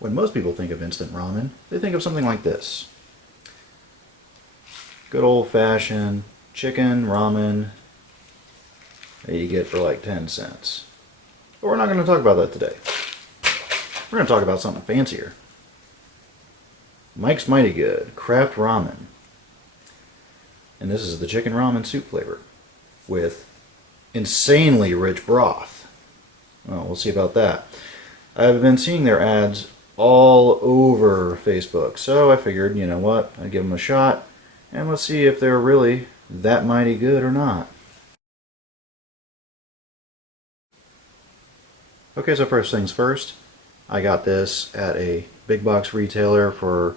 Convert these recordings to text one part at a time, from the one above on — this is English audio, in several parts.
When most people think of instant ramen, they think of something like this. Good old-fashioned chicken ramen that you get for like 10 cents. But we're not going to talk about that today. We're going to talk about something fancier. Mike's Mighty Good Craft Ramen. And this is the chicken ramen soup flavor with insanely rich broth. Well, we'll see about that. I've been seeing their ads all over Facebook, so I figured, you know what, I'd give them a shot, and let's see if they're really that mighty good or not. Okay, so first things first, I got this at a big box retailer for,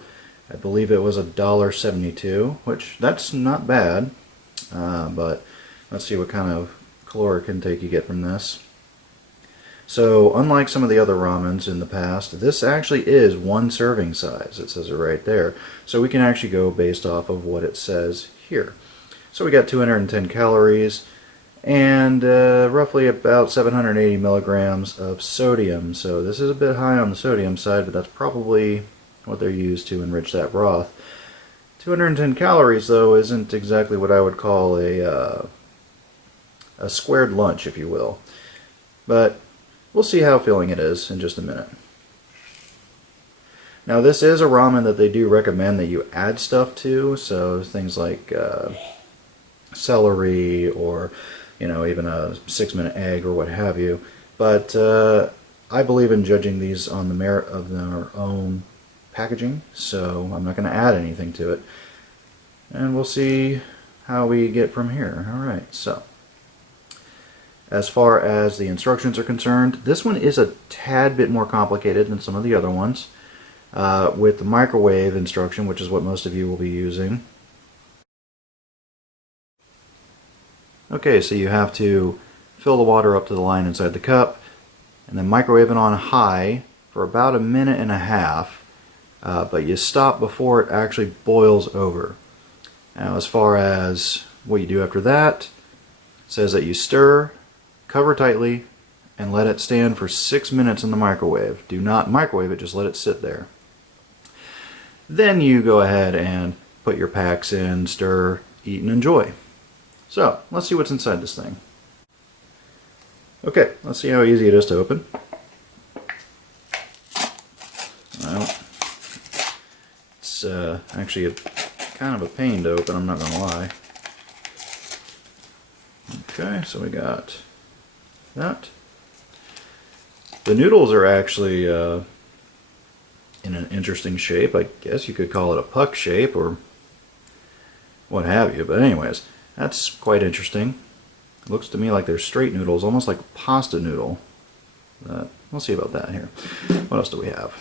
I believe it was $1.72, which that's not bad, but let's see what kind of caloric intake you get from this. So unlike some of the other ramens in the past, this actually is one serving size. It says it right there. So we can actually go based off of what it says here. So we got 210 calories and roughly about 780 milligrams of sodium. So this is a bit high on the sodium side, but that's probably what they're used to enrich that broth. 210 calories though isn't exactly what I would call a squared lunch, if you will. But we'll see how filling it is in just a minute. Now this is a ramen that they do recommend that you add stuff to, so things like celery or even a 6-minute egg or what have you. But I believe in judging these on the merit of their own packaging, so I'm not going to add anything to it. And we'll see how we get from here. Alright, so as far as the instructions are concerned, this one is a tad bit more complicated than some of the other ones. With the microwave instruction, which is what most of you will be using. Okay, so you have to fill the water up to the line inside the cup, and then microwave it on high for about 1.5 minutes, but you stop before it actually boils over. Now as far as what you do after that, it says that you stir, cover tightly, and let it stand for 6 minutes in the microwave. Do not microwave it, just let it sit there. Then you go ahead and put your packs in, stir, eat, and enjoy. So, let's see what's inside this thing. Okay, let's see how easy it is to open. Well, it's actually kind of a pain to open, I'm not going to lie. Okay, so we got that. The noodles are actually in an interesting shape. I guess you could call it a puck shape or what have you. But anyways, that's quite interesting. It looks to me like they're straight noodles, almost like a pasta noodle. We'll see about that here. What else do we have?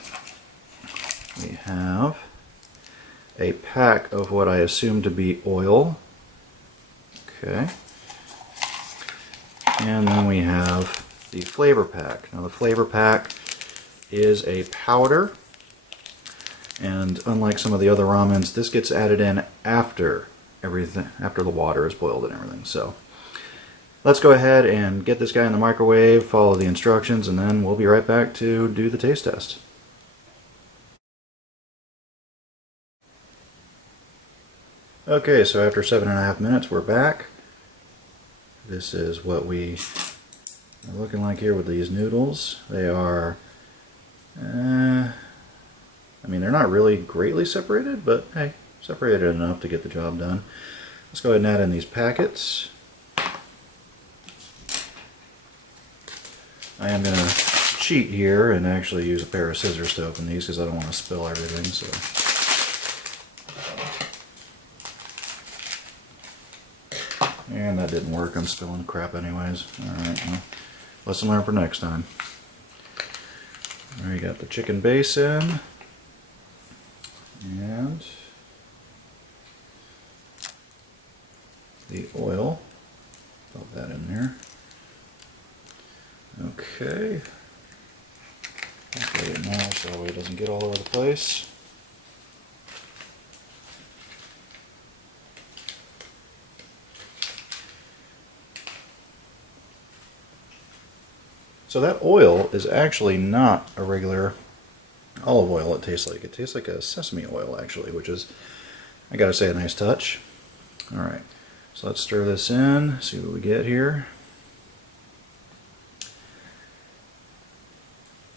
We have a pack of what I assume to be oil. Okay. And then we have the flavor pack. Now the flavor pack is a powder, and unlike some of the other ramens, this gets added in after everything, after the water is boiled and everything. So let's go ahead and get this guy in the microwave, follow the instructions, and then we'll be right back to do the taste test. Okay, so after 7.5 minutes, we're back. This is what we are looking like here with these noodles. They are, I mean, they're not really greatly separated, but hey, separated enough to get the job done. Let's go ahead and add in these packets. I am going to cheat here and actually use a pair of scissors to open these because I don't want to spill everything. So. And that didn't work. I'm spilling crap anyways. Alright, well, lesson learned for next time. Alright, got the chicken base in. And the oil. Put that in there. Okay. I'll put it now so it doesn't get all over the place. So that oil is actually not a regular olive oil it tastes like. It tastes like a sesame oil actually, which is, I gotta say, a nice touch. Alright, so let's stir this in, see what we get here.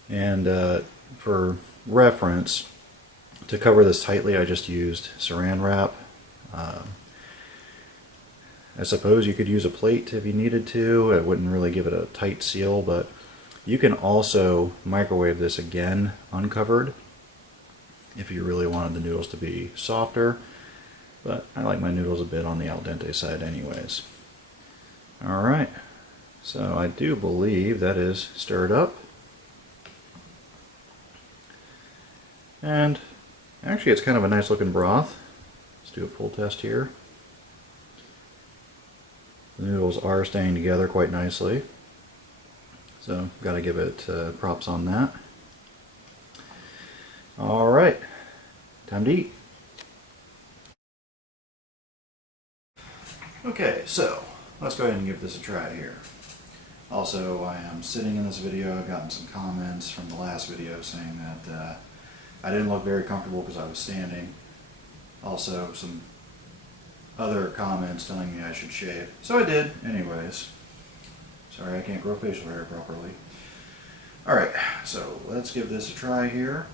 And for reference, to cover this tightly, I just used saran wrap. I suppose you could use a plate if you needed to. It wouldn't really give it a tight seal, but you can also microwave this again uncovered if you really wanted the noodles to be softer. But I like my noodles a bit on the al dente side anyways. Alright, so I do believe that is stirred up. And actually it's kind of a nice looking broth. Let's do a full test here. The noodles are staying together quite nicely, so got to give it props on that. Alright, time to eat. Okay, so let's go ahead and give this a try here. Also, I am sitting in this video. I've gotten some comments from the last video saying that I didn't look very comfortable because I was standing. Also, some other comments telling me I should shave. So I did, anyways. Sorry, I can't grow facial hair properly. Alright, so let's give this a try here.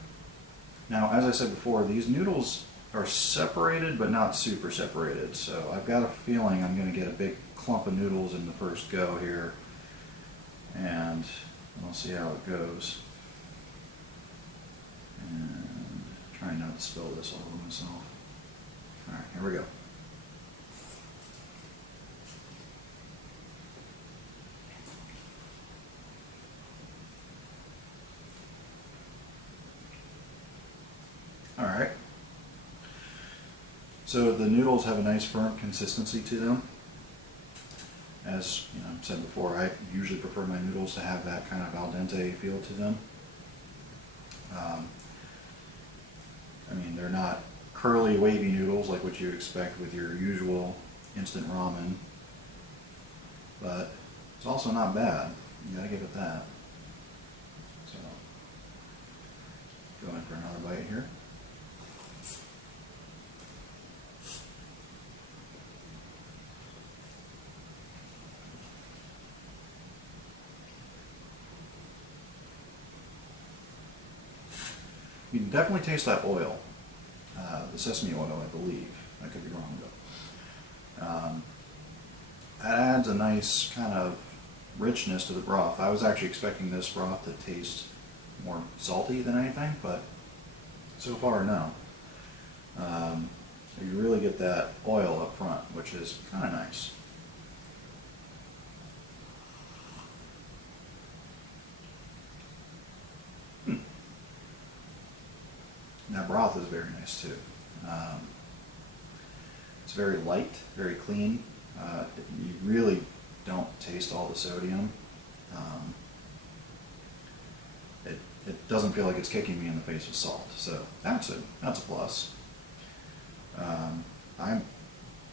Now, as I said before, these noodles are separated, but not super separated. So I've got a feeling I'm going to get a big clump of noodles in the first go here. And we'll see how it goes. And try not to spill this all over myself. Alright, here we go. Alright, so the noodles have a nice firm consistency to them. As you know, I've said before, I usually prefer my noodles to have that kind of al dente feel to them. I mean, they're not curly, wavy noodles like what you expect with your usual instant ramen, but it's also not bad. You gotta give it that. So, go in for another bite here. You can definitely taste that oil, the sesame oil, I believe. I could be wrong though. That adds a nice kind of richness to the broth. I was actually expecting this broth to taste more salty than anything, but so far no. You really get that oil up front, which is kind of nice. That broth is very nice too. It's very light, very clean. You really don't taste all the sodium. It doesn't feel like it's kicking me in the face with salt, so that's a plus. I'm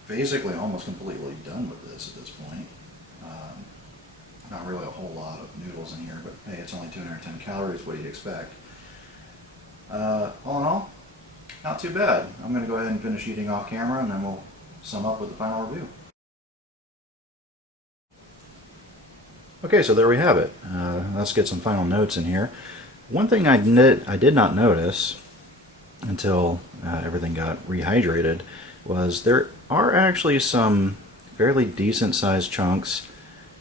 basically almost completely done with this at this point. Not really a whole lot of noodles in here, but hey, it's only 210 calories. What do you expect? All in all, not too bad. I'm going to go ahead and finish eating off camera, and then we'll sum up with the final review. Okay, so there we have it. Let's get some final notes in here. One thing I did not notice until everything got rehydrated was there are actually some fairly decent sized chunks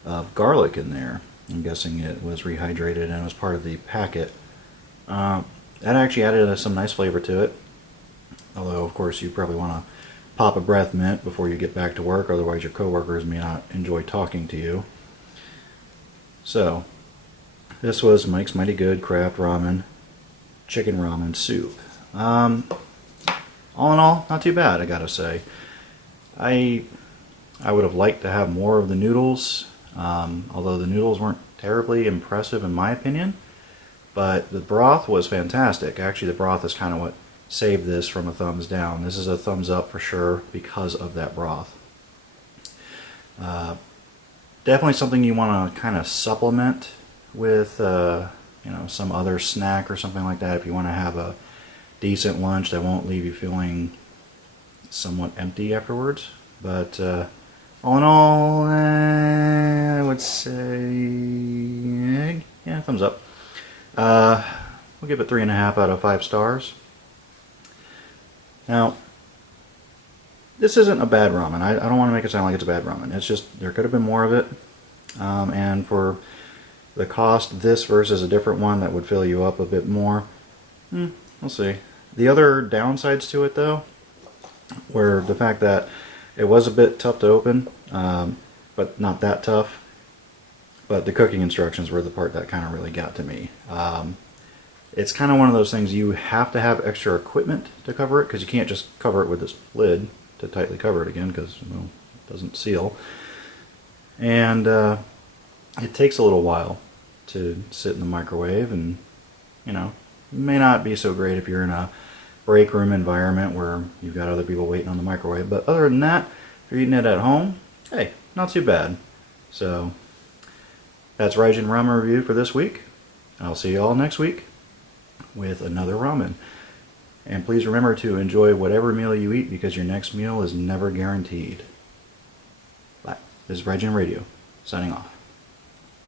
of garlic in there. I'm guessing it was rehydrated and it was part of the packet. That actually added some nice flavor to it. Although, of course, you probably want to pop a breath mint before you get back to work, otherwise your coworkers may not enjoy talking to you. So, this was Mike's Mighty Good Craft Ramen Chicken Ramen Soup. All in all, not too bad, I gotta say. I would have liked to have more of the noodles, although the noodles weren't terribly impressive in my opinion. But the broth was fantastic. Actually, the broth is kind of what saved this from a thumbs down. This is a thumbs up for sure because of that broth. Definitely something you want to kind of supplement with, you know, some other snack or something like that if you want to have a decent lunch that won't leave you feeling somewhat empty afterwards. But all in all, I would say, yeah, thumbs up. We'll give it 3.5 out of 5 stars. Now, this isn't a bad ramen. I don't want to make it sound like it's a bad ramen. It's just, there could have been more of it. And for the cost, this versus a different one that would fill you up a bit more, we'll see. The other downsides to it, though, were the fact that it was a bit tough to open, but not that tough. But the cooking instructions were the part that kind of really got to me. It's kind of one of those things you have to have extra equipment to cover it, because you can't just cover it with this lid to tightly cover it again, because it doesn't seal. And it takes a little while to sit in the microwave, and you know, it may not be so great if you're in a break room environment where you've got other people waiting on the microwave. But other than that, if you're eating it at home, hey, not too bad. So that's Raijin Ramen Review for this week. I'll see you all next week with another ramen. And please remember to enjoy whatever meal you eat, because your next meal is never guaranteed. Bye. This is Raijin Radio, signing off.